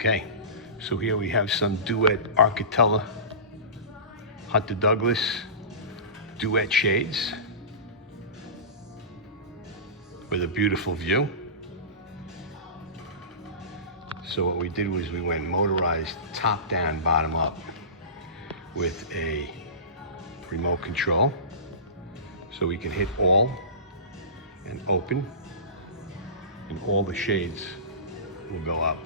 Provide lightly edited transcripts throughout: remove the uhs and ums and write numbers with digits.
Okay, so here we have some Duette Architella Hunter Douglas Duette shades with a beautiful view. So what we did was we went motorized top down, bottom up with a remote control. So we can hit all and open and all the shades will go up.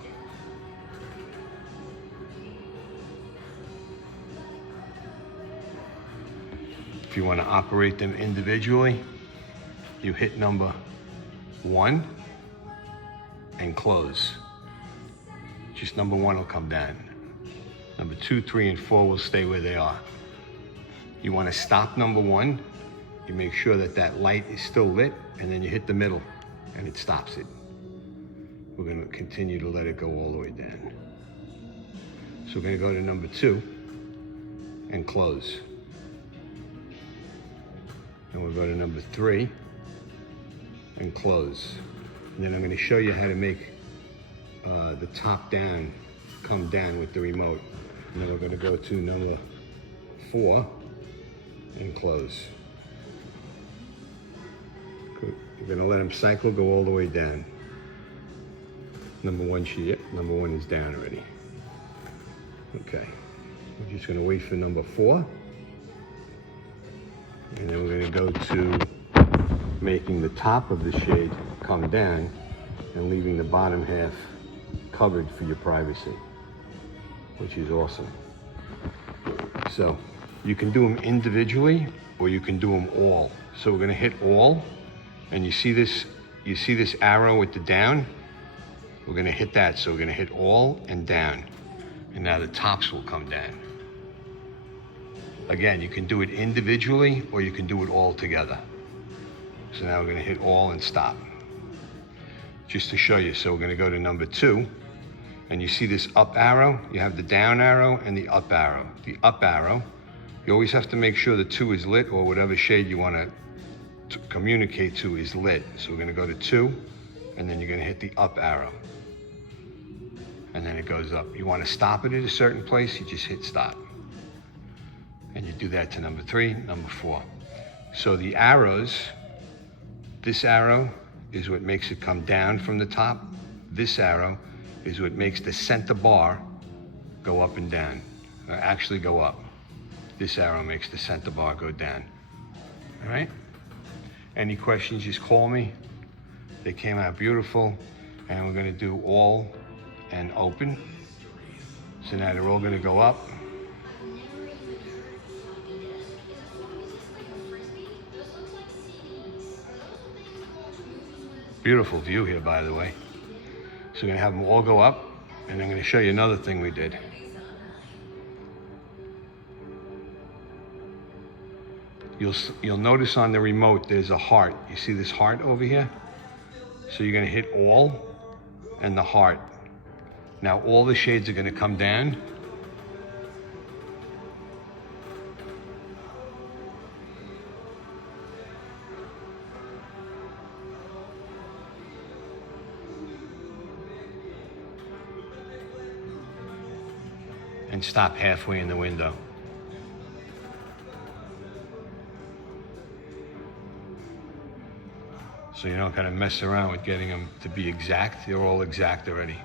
If you want to operate them individually, you hit number 1 and close. Just number 1 will come down. Number 2, 3, and 4 will stay where they are. You want to stop number 1, you make sure that that light is still lit, and then you hit the middle and it stops it. We're going to continue to let it go all the way down. So we're going to go to number 2 and close. And we'll go to number 3 and close. And then I'm going to show you how to make the top down come down with the remote. And then we're going to go to number 4 and close. We're going to let them cycle, go all the way down. Number 1 is down already. Okay, we're just going to wait for number 4. And then we're going to go to making the top of the shade come down and leaving the bottom half covered for your privacy, which is awesome. So you can do them individually or you can do them all. So we're going to hit all, and you see this arrow with the down? We're going to hit that. So we're going to hit all and down, and now the tops will come down. Again, you can do it individually or you can do it all together. So now we're going to hit all and stop. Just to show you, so we're going to go to number 2, and you see this up arrow? You have the down arrow and the up arrow. The up arrow, you always have to make sure the 2 is lit, or whatever shade you want to communicate to is lit. So we're going to go to 2, and then you're going to hit the up arrow. And then it goes up. You want to stop it at a certain place, you just hit stop. And you do that to number 3, number 4. So the arrows, this arrow is what makes it come down from the top. This arrow is what makes the center bar go up and down, or actually go up. This arrow makes the center bar go down. All right? Any questions, just call me. They came out beautiful, and we're gonna do all and open. So now they're all gonna go up. Beautiful view here, by the way. So we're gonna have them all go up, and I'm gonna show you another thing we did. You'll notice on the remote there's a heart. You see this heart over here? So you're gonna hit all and the heart. Now all the shades are gonna come down. And stop halfway in the window. So you don't kind of mess around with getting them to be exact. They're all exact already.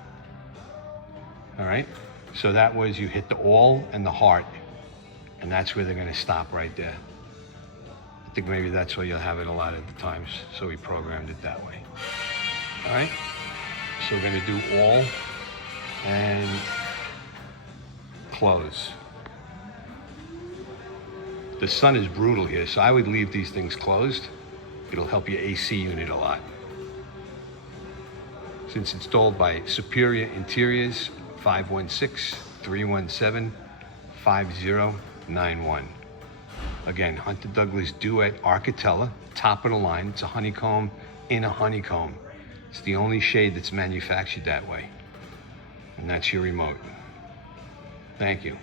All right? So that was, you hit the all and the heart, and that's where they're gonna stop right there. I think maybe that's where you'll have it a lot of the times, so we programmed it that way. All right? So we're gonna do all and close. The sun is brutal here, so I would leave these things closed. It'll help your AC unit a lot. Since installed by Superior Interiors, 516-317-5091. Again, Hunter Douglas Duette Architella, top of the line. It's a honeycomb in a honeycomb. It's the only shade that's manufactured that way. And that's your remote. Thank you.